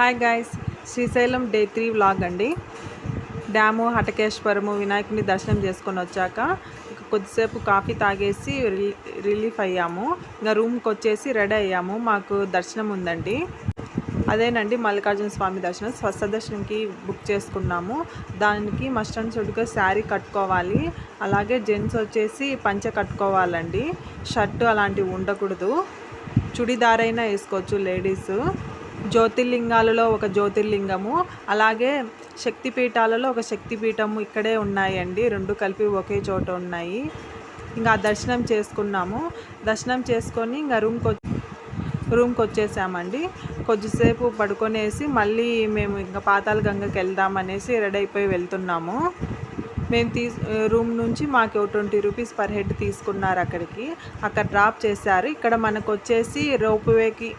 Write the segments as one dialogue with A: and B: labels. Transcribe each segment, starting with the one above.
A: Hi guys Srisailam day three vlog అండి. Dam హటకేశ్వరము వినాయకుని దర్శనం చేసుకొని వచ్చాక ఇక కొద్దిసేపు కాఫీ తాగేసి రిలీఫ్ అయ్యాము. ఇంకా రూమ్కి వచ్చేసి రెడీ అయ్యాము. మాకు దర్శనం ఉందండి. అదేనండి మల్లికార్జున స్వామి దర్శనం. స్వస్థ దర్శనంకి బుక్ చేసుకున్నాము. దానికి మస్ట్ అండ్ శారీ కట్టుకోవాలి. అలాగే జెంట్స్ వచ్చేసి పంచ కట్టుకోవాలండి. షర్టు అలాంటివి ఉండకూడదు. చుడిదార్ అయినా వేసుకోవచ్చు లేడీస్. జ్యోతిర్లింగాలలో ఒక జ్యోతిర్లింగము అలాగే శక్తిపీఠాలలో ఒక శక్తిపీఠము ఇక్కడే ఉన్నాయండి. రెండు కలిపి ఒకే చోట ఉన్నాయి. ఇంకా దర్శనం చేసుకున్నాము. దర్శనం చేసుకొని ఇంకా రూమ్కి రూమ్కి వచ్చేసామండి. కొద్దిసేపు పడుకొనేసి మళ్ళీ మేము ఇంకా పాతాల గంగకి వెళ్దామనేసి రెడీ అయిపోయి వెళ్తున్నాము. మేము తీ రూమ్ నుంచి మాకు ట్వంటీ రూపీస్ పర్ హెడ్ తీసుకున్నారు అక్కడికి. అక్కడ డ్రాప్ చేశారు. ఇక్కడ మనకు వచ్చేసి రోప్వేకి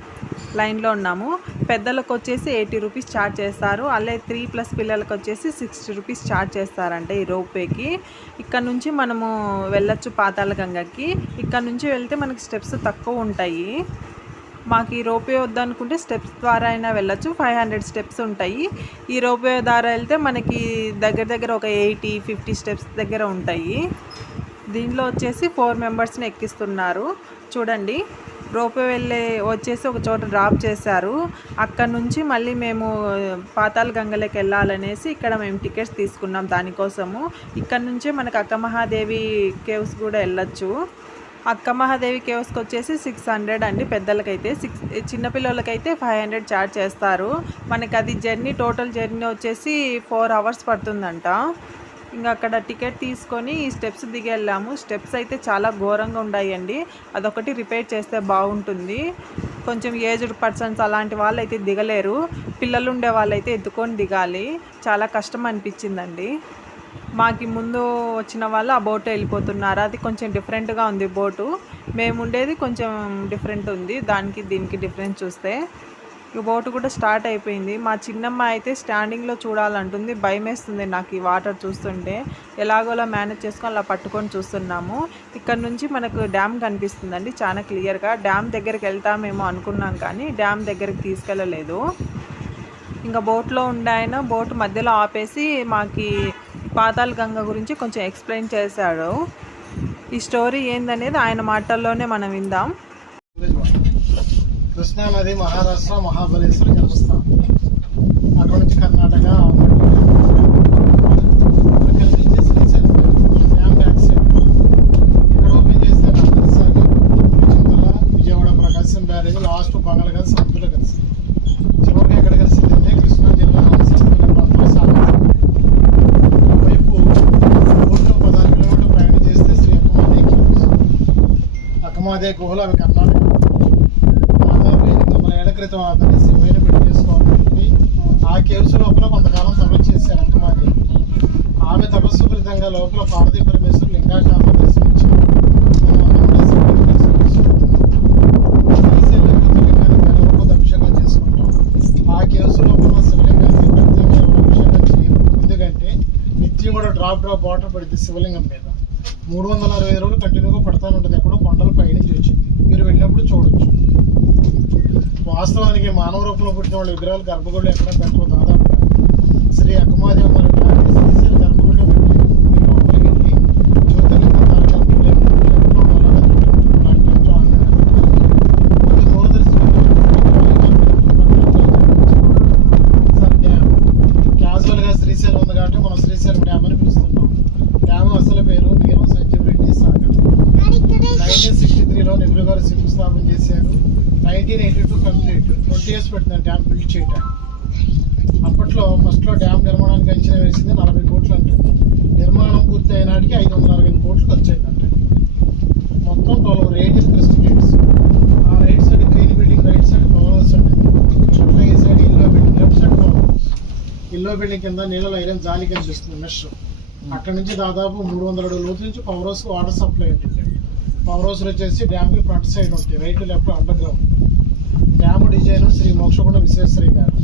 A: లైన్లో ఉన్నాము. పెద్దలకు వచ్చేసి ఎయిటీ రూపీస్ ఛార్జ్ చేస్తారు. అలాగే త్రీ ప్లస్ పిల్లలకు వచ్చేసి సిక్స్టీ రూపీస్ ఛార్జ్ చేస్తారంటే ఈ రోప్వేకి. ఇక్కడ నుంచి మనము వెళ్ళొచ్చు పాతాళ గంగకి. ఇక్కడ నుంచి వెళ్తే మనకి స్టెప్స్ తక్కువ ఉంటాయి. మాకు ఈ రోపే వద్దనుకుంటే స్టెప్స్ ద్వారా అయినా వెళ్ళచ్చు. ఫైవ్ హండ్రెడ్ స్టెప్స్ ఉంటాయి. ఈ రోపే ద్వారా వెళ్తే మనకి దగ్గర దగ్గర ఒక ఎయిటీ ఫిఫ్టీ స్టెప్స్ దగ్గర ఉంటాయి. దీనిలో వచ్చేసి ఫోర్ మెంబర్స్ని ఎక్కిస్తున్నారు. చూడండి. రోపే వెళ్ళే వచ్చేసి ఒక చోట డ్రాప్ చేశారు. అక్కడ నుంచి మళ్ళీ మేము పాతాళ గంగలోకి వెళ్ళాలనేసి ఇక్కడ మేము టికెట్స్ తీసుకున్నాం దానికోసము. ఇక్కడ నుంచే మనకు అక్క మహాదేవి కేవ్స్ కూడా వెళ్ళొచ్చు. అక్క మహాదేవి కేవ్స్కి వచ్చేసి సిక్స్ హండ్రెడ్ అండి పెద్దలకైతే. సిక్స్ చిన్నపిల్లలకైతే ఫైవ్ హండ్రెడ్ ఛార్జ్ చేస్తారు. మనకి అది జర్నీ టోటల్ జర్నీ వచ్చేసి ఫోర్ అవర్స్ పడుతుందంట. ఇంకా అక్కడ టికెట్ తీసుకొని ఈ స్టెప్స్ దిగి వెళ్ళాము. స్టెప్స్ అయితే చాలా ఘోరంగా ఉన్నాయండి అదొకటి రిపేర్ చేస్తే బాగుంటుంది. కొంచెం ఏజ్డ్ పర్సన్స్ అలాంటి వాళ్ళు అయితే దిగలేరు. పిల్లలు ఉండే వాళ్ళైతే ఎత్తుకొని దిగాలి. చాలా కష్టం అనిపించిందండి. మాకి ముందు వచ్చిన వాళ్ళు ఆ బోటు వెళ్ళిపోతున్నారు. అది కొంచెం డిఫరెంట్గా ఉంది బోటు. మేము ఉండేది కొంచెం డిఫరెంట్ ఉంది. దానికి దీనికి డిఫరెన్స్ చూస్తే ఈ బోటు కూడా స్టార్ట్ అయిపోయింది. మా చిన్నమ్మ అయితే స్టాండింగ్లో చూడాలంటుంది. భయం వేస్తుంది నాకు ఈ వాటర్ చూస్తుంటే. ఎలాగోలా మేనేజ్ చేసుకొని అలా పట్టుకొని చూస్తున్నాము. ఇక్కడ నుంచి మనకు డ్యామ్ కనిపిస్తుందండి. చాలా క్లియర్గా డ్యామ్ దగ్గరికి వెళ్తామేమో అనుకున్నాం కానీ డ్యామ్ దగ్గరికి తీసుకెళ్ళలేదు. ఇంకా బోట్లో ఉండాయన బోటు బోట్ మధ్యలో ఆపేసి మాకి పాతాళ గంగ గురించి కొంచెం ఎక్స్ప్లెయిన్ చేశాడు. ఈ స్టోరీ ఏందనేది ఆయన మాటల్లోనే మనం విందాం.
B: కృష్ణానది మహారాష్ట్ర మహాబలేశ్వర జన్మస్థానం అక్కడ నుంచి కర్ణాటక ఇక్కడ ఓపెన్ చేస్తే విజయవాడ ప్రకాశం బ్యారేజ్ లాస్ట్ బంగాళ కలిసి సముద్రంలో కలిసి చివరికి ఎక్కడ కలిసిందంటే కృష్ణా జిల్లా వైపు పదహారు కిలోమీటర్లు ప్రయాణం చేస్తే శ్రీ అక్కమాదేవి అక్కమాదేవి గుహలు అవి కర్ణాటక దాదాపు ఎనిమిది వందల ఏళ్ళ క్రితం అతన్ని శివైన పెళ్ళి చేసుకోవాలని చెప్పి ఆ కేవ్స్ లోపల కొంతకాలం తపస్సు చేశారు అంకమాదేవి ఆమె తపస్సు ఫలితంగా లోపల పార్వతీ పరమేశ్వరులు లింగాకారం దర్శించారు. అభిషేకం చేసుకుంటాం ఆ కేవ్స్ లోపల శివలింగానికి ప్రత్యేకంగా అభిషేకం చేయరు. ఎందుకంటే నిత్యం కూడా డ్రాప్ డ్రాప్ వాటర్ పడుతుంది శివలింగం మీద. మూడు వందల అరవై రోజులు కంటిన్యూగా పడతానే ఉంటుంది ఎక్కడో కొండల పైనుంచి వచ్చింది మానవ రూపంలో పుట్టిన వాళ్ళ విగ్రహాలు గర్భగుడిలో ఎక్కడ పెట్టరు దాదాపుగా శ్రీ అక్కమాదేవి మరి గారిని శ్రీశైల గర్భగుడిలో పెట్టి మీరు లోపలికి వెళ్ళి జ్యోతిర్లింగం తాలూకా నీళ్ళని నీళ్ళలో నల్లగా కిలోమీటర్లు నాలుగు కిలోమీటర్లు ఆగండి. ముందు దూరదర్శన్ సార్ డ్యామ్ క్యాజువల్గా శ్రీశైలం ఉంది కాబట్టి మనం శ్రీశైలం డ్యామ్ అని పిలుస్తున్నాం డ్యామ్ అసలు పేరు నీరు సంజీవ్ రెడ్డి సాగర్ నైన్టీన్ సిక్స్టీ త్రీలో నెహ్రూ గారు శంకుస్థాపన చేశారు nineteen eighty two complete twenty years పెట్టింది డ్యామ్ బిల్డ్ చేయడానికి అప్పట్లో ఫస్ట్లో డ్యామ్ నిర్మాణానికి అంచనా వేసింది నలభై కోట్లు అంటే. నిర్మాణం పూర్తి అయినాటికి ఐదు వందల అరవై ఐదు కోట్లు ఖర్చు అయిందంటే. మొత్తం ట్వెల్వ్ రేడియస్ క్రిస్ట్ గేట్స్ ఆ right side green building right side power house ఈ side ఇల్లో building left side power house ఇల్లో building కింద నీళ్ళలో ఐరన్ జాలి కనిపిస్తుంది మెష్. అక్కడ నుంచి దాదాపు మూడు వందల అడుగుల లోతు నుంచి పవర్ హౌస్ వాటర్ సప్లై ఉంటుంది పవర్ హౌస్ వచ్చేసి డ్యామ్కి ఫ్రంట్ సైడ్ ఉంటాయి right left under ground Shri Mokshagundam Visweswari గారు.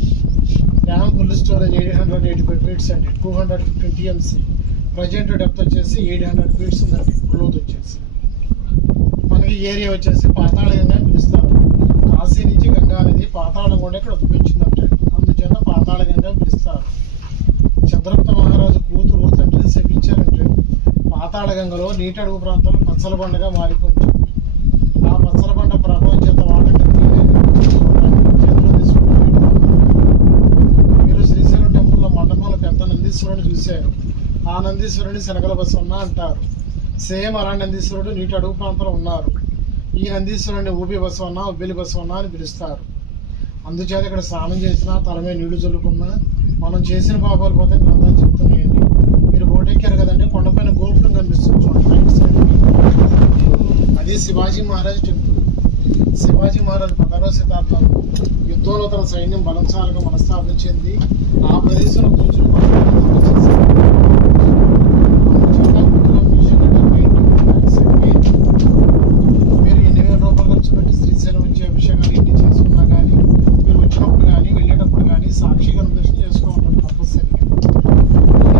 B: Dam full storage eight hundred eighty five feets అండి. Two hundred fifty TMC present depth వచ్చేసి ఎయిట్ హండ్రెడ్ ఫీట్స్ ఉందండి. లోత్ వచ్చేసి. మనకి ఏరియా వచ్చేసి పాతాళంగా పిలుస్తారు. కాశీ నుంచి గంగా అనేది పాతాళ కూడా ఇక్కడ ఉద్భవించిందంట అందుచేత పాతాళంగా పిలుస్తారు. చంద్రగుప్త మహారాజు కూతురు తండ్రిని శపించారంటే పాతాళ గంగలో నీటడుగు ప్రాంతంలో పచ్చల బండగా మారిపోయింది. అంటారు ఆ నందీశ్వరుని శనగల బసవన్న అంటారు. సేమ్ అలా నందీశ్వరుడు నీటి అడుగు ప్రాంతంలో ఉన్నారు. ఈ నందీశ్వరుని ఊపి బసవన్న ఉబ్బిలి బసవన్న అని పిలుస్తారు. అందుచేత ఇక్కడ స్నానం చేసినా తలమే నీళ్ళు చల్లుకున్నా మనం చేసిన పాపాలు పోతే గ్రంథాలు చెప్తున్నాయండి. మీరు బోటెక్కారు కదండి కొండపైన గోపురం కనిపిస్తుంది చూడండి. అది శివాజీ మహారాజ్ టెంపుల్. శివాజీ మహారాజ్ పదహారవ శతాబ్దం యుద్ధంలో తన సైన్యం బలంశాలుగా మనస్థాపించింది ఆ ప్రదేశంలో కూర్చుని పట్టుకుని చేశారు. అందుచేత గుర్తుగా మ్యూజియం కట్టారు. Back side gate. మీరు ఎన్ని వేల రూపాయలు ఖర్చు పెట్టి శ్రీశైలం నుంచి అభిషేకాలు ఎన్ని చేసుకున్నా కానీ మీరు వచ్చినప్పుడు కానీ వెళ్ళేటప్పుడు కానీ సాక్షిగా దర్శనం చేసుకోవాలి కంపల్సరీగా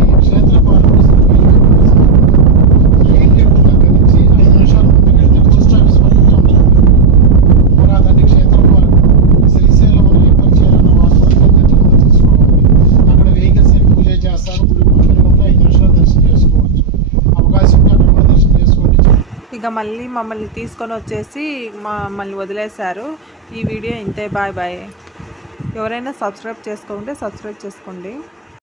B: ఈ క్షేత్ర పాలకుడు శ్రీ మెయిన్ టెంపుల్ దగ్గర నుంచి ఐదు నిమిషాలు ముందుకు వెళ్తే పోస్ట్ ఆఫీస్ వరకు ఉంటుంది పురాతన క్షేత్రం పాలకుడు శ్రీశైలం ఏ పని చేయాలన్న వాస్తవాన్ని గట్టిగా తీసుకోవాలి అక్కడ వెహికల్స్ అన్ని పూజ చేస్తారు గుడి కూర్చొని ఉంటే ఐదు నిమిషాలు దర్శనం చేసుకోవచ్చు అవకాశం ఉంటే అక్కడ కూడా దర్శనం చేసుకోండి
A: ఇక మళ్ళీ మమ్మల్ని తీసుకొని వచ్చేసి మమ్మల్ని వదిలేశారు. ఈ వీడియో ఇంతే. Bye bye. ఎవరైనా సబ్స్క్రైబ్ చేసుకోకుంటే సబ్స్క్రైబ్ చేసుకోండి.